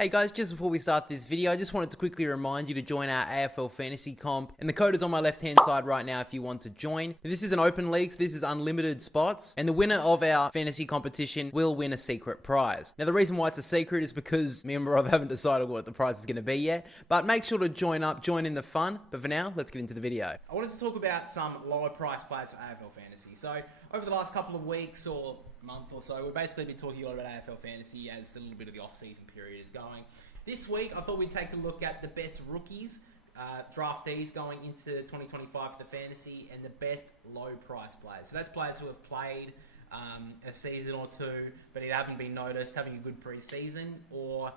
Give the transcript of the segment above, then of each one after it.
Hey guys, just before we start this video, I just wanted to quickly remind you to join our AFL Fantasy comp, and the code is on my left hand side right now if you want to join. This is an open league, so this is unlimited spots, and the winner of our fantasy competition will win a secret prize. Now the reason why it's a secret is because me and my brother haven't decided what the prize is going to be yet, but make sure to join in the fun. But for now, let's get into the video. I wanted to talk about some lower price players for AFL Fantasy. So over the last couple of weeks or month or so, we've basically been talking a lot about AFL Fantasy as the little bit of the off-season period is going. This week, I thought we'd take a look at the best rookies, draftees going into 2025 for the fantasy, and the best low-price players. So that's players who have played a season or two, but they haven't been noticed, having a good pre-season, or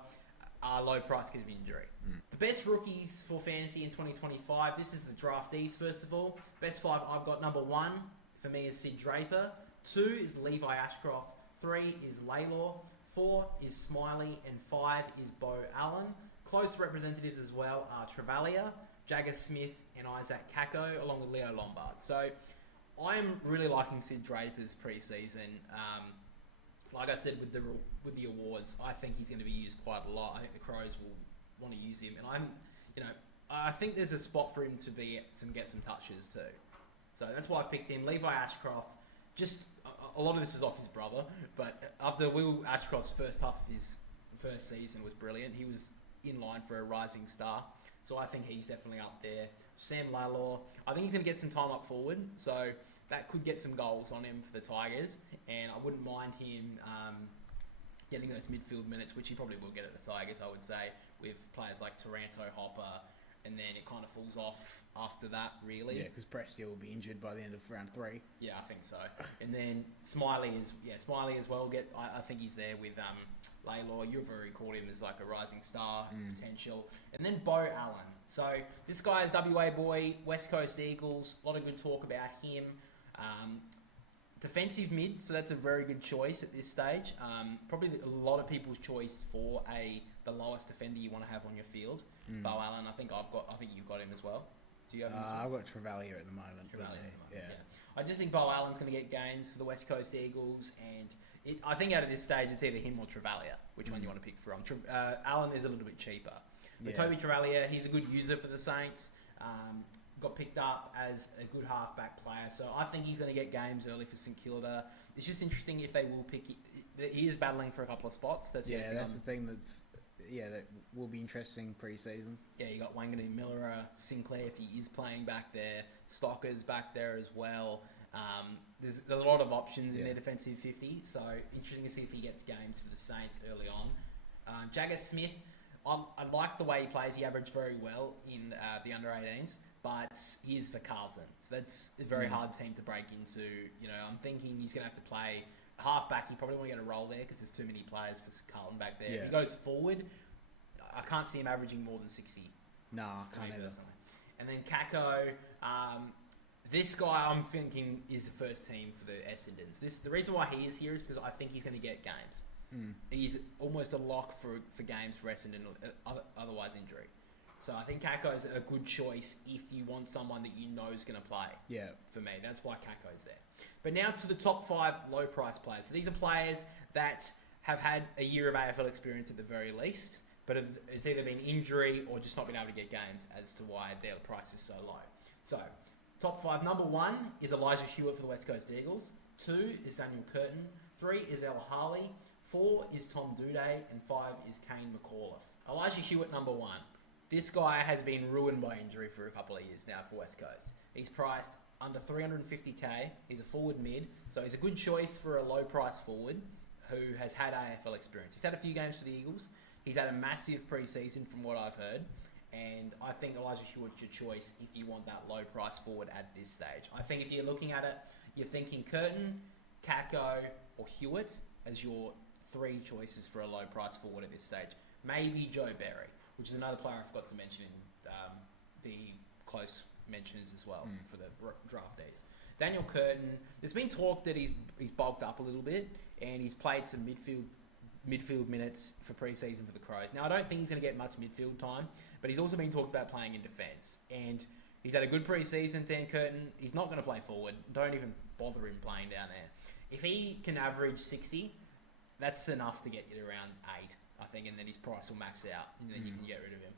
are low price because of injury. The best rookies for fantasy in 2025, this is the draftees, first of all. Best five, I've got number 1, for me, is Sid Draper. 2 is Levi Ashcroft. 3 is Laylor. 4 is Smiley, and 5 is Bo Allen. Close representatives as well are Travalia, Jagger Smith, and Isaac Kako, along with Leo Lombard. So I'm really liking Sid Draper's preseason. Like I said with the awards, I think he's going to be used quite a lot. I think the Crows will want to use him, and I think there's a spot for him to get some touches too. So that's why I've picked him. Levi Ashcroft. Just a lot of this is off his brother, but after Will Ashcroft's first half of his first season was brilliant. He was in line for a rising star, so I think he's definitely up there. Sam Laylor, I think he's going to get some time up forward, so that could get some goals on him for the Tigers, and I wouldn't mind him getting those midfield minutes, which he probably will get at the Tigers, I would say, with players like Taranto, Hopper, and then it kind of falls off after that, really. Yeah, because Prestia will be injured by the end of round 3. Yeah, I think so. And then Smiley as well. I think he's there with Laylor. You've already called him as like a rising star potential. And then Bo Allen. So this guy is WA boy, West Coast Eagles. A lot of good talk about him. Defensive mid, so that's a very good choice at this stage. Probably a lot of people's choice for the lowest defender you want to have on your field. Bo Allen, I think you've got him as well. Do you have him as well? I've got Travalia at the moment. Yeah. I just think Bo Allen's going to get games for the West Coast Eagles, and I think out of this stage it's either him or Travalia. Which one you want to pick from? Allen is a little bit cheaper, but Toby Travalia, he's a good user for the Saints. Got picked up as a good halfback player, so I think he's going to get games early for St Kilda. It's just interesting if they will pick. He is battling for a couple of spots. That's the thing that will be interesting pre-season. Yeah, you got Wangani Miller, Sinclair if he is playing back there, Stocker's back there as well. There's a lot of options in their defensive 50, so interesting to see if he gets games for the Saints early on. Jagger Smith, I like the way he plays. He averaged very well in the under-18s. But he is for Carlton. So that's a very hard team to break into. I'm thinking he's going to have to play halfback. He probably won't get a role there because there's too many players for Carlton back there. If he goes forward, I can't see him averaging more than 60. Nah, can't either. And then Kako, this guy I'm thinking is the first team for the Essendons. The reason why he is here is because I think he's going to get games. He's almost a lock for games for Essendon, otherwise injury. So I think Kako is a good choice if you want someone that you know is going to play. Yeah. For me, that's why Kako's there. But now to the top 5 low-price players. So these are players that have had a year of AFL experience at the very least, but it's either been injury or just not been able to get games as to why their price is so low. So top 5. Number 1 is Elijah Hewitt for the West Coast Eagles. 2 is Daniel Curtin. 3 is El Harley. 4 is Tom Doedee. And 5 is Kane McAuliffe. Elijah Hewitt, number 1. This guy has been ruined by injury for a couple of years now for West Coast. He's priced under 350k. He's a forward mid, so he's a good choice for a low price forward who has had AFL experience. He's had a few games for the Eagles. He's had a massive pre-season from what I've heard, and I think Elijah Hewitt's your choice if you want that low price forward at this stage. I think if you're looking at it, you're thinking Curtin, Kako, or Hewitt as your 3 choices for a low price forward at this stage. Maybe Joe Berry, which is another player I forgot to mention in the close mentions as well for the draftees. Daniel Curtin, there's been talk that he's bulked up a little bit and he's played some midfield minutes for pre-season for the Crows. Now, I don't think he's going to get much midfield time, but he's also been talked about playing in defence. And he's had a good pre-season, Dan Curtin. He's not going to play forward. Don't even bother him playing down there. If he can average 60, that's enough to get you to around 8. I think, and then his price will max out, and then you can get rid of him.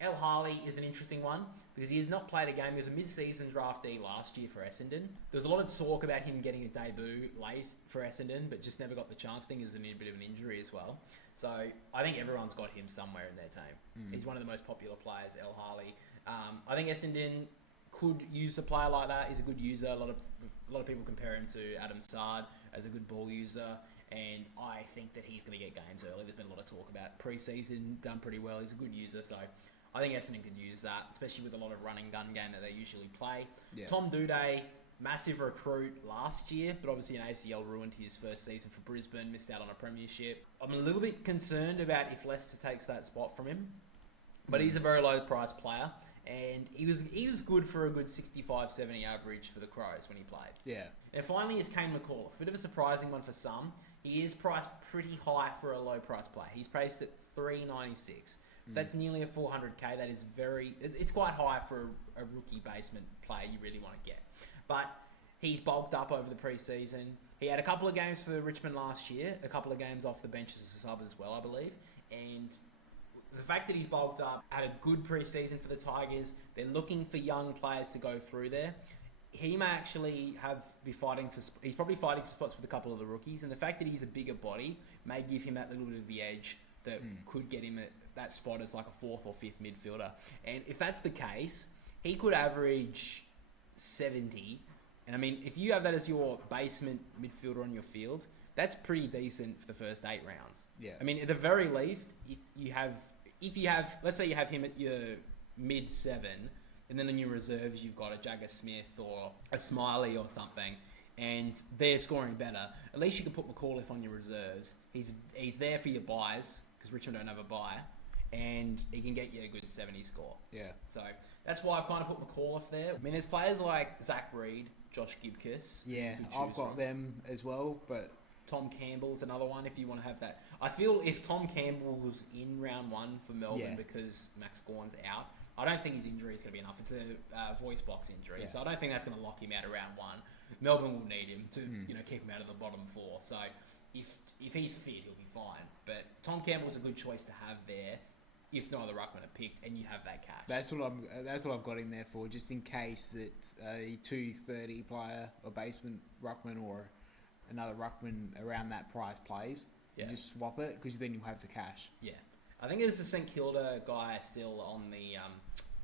El Harley is an interesting one because he has not played a game. He was a mid-season draftee last year for Essendon. There was a lot of talk about him getting a debut late for Essendon, but just never got the chance. I think it was a bit of an injury as well. So I think everyone's got him somewhere in their team. He's one of the most popular players, El Harley. I think Essendon could use a player like that. He's a good user. A lot of people compare him to Adam Sard as a good ball user. And I think that he's going to get games early. There's been a lot of talk about pre-season, done pretty well. He's a good user, so I think Essendon could use that, especially with a lot of running gun game that they usually play. Yeah. Tom Doedee, massive recruit last year, but obviously an ACL ruined his first season for Brisbane, missed out on a premiership. I'm a little bit concerned about if Leicester takes that spot from him, but he's a very low-priced player, and he was good for a good 65-70 average for the Crows when he played. Yeah. And finally is Kane McAuliffe, a bit of a surprising one for some. He is priced pretty high for a low-priced player. He's priced at $3.96. So that's nearly a 400k. That is it's quite high for a rookie basement player you really want to get. But he's bulked up over the pre-season. He had a couple of games for Richmond last year, a couple of games off the bench as a sub as well, I believe. And the fact that he's bulked up, had a good pre-season for the Tigers, they're looking for young players to go through there. He may actually be fighting for... He's probably fighting for spots with a couple of the rookies, and the fact that he's a bigger body may give him that little bit of the edge that could get him at that spot as like a fourth or fifth midfielder. And if that's the case, he could average 70. And I mean, if you have that as your basement midfielder on your field, that's pretty decent for the first 8 rounds. Yeah. I mean, at the very least, if you have, let's say you have him at your mid 7, and then in your reserves you've got a Jagger Smith or a Smiley or something, and they're scoring better, at least you can put McAuliffe on your reserves. He's there for your buys, because Richmond don't have a buy, and he can get you a good 70 score. Yeah. So that's why I've kind of put McAuliffe there. I mean, there's players like Zach Reed, Josh Gibcus. Yeah, I've got them as well, but... Tom Campbell's another one if you want to have that. I feel if Tom Campbell was in round 1 for Melbourne because Max Gawn's out, I don't think his injury is going to be enough. It's a voice box injury, so I don't think that's going to lock him out of round 1. Melbourne will need him to kick him out of the bottom 4. So if he's fit, he'll be fine. But Tom Campbell's a good choice to have there if no other ruckman are picked, and you have that cash. That's what I've got him there for, just in case that a 230 player or basement ruckman or another ruckman around that price plays. You just swap it, because then you'll have the cash. Yeah. I think there's a St Kilda guy still on the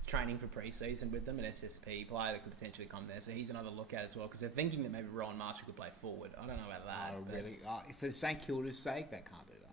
training for pre-season with them, an SSP player that could potentially come there. So he's another lookout as well, because they're thinking that maybe Rowan Marshall could play forward. I don't know about that. Oh, really? For St Kilda's sake, they can't do that.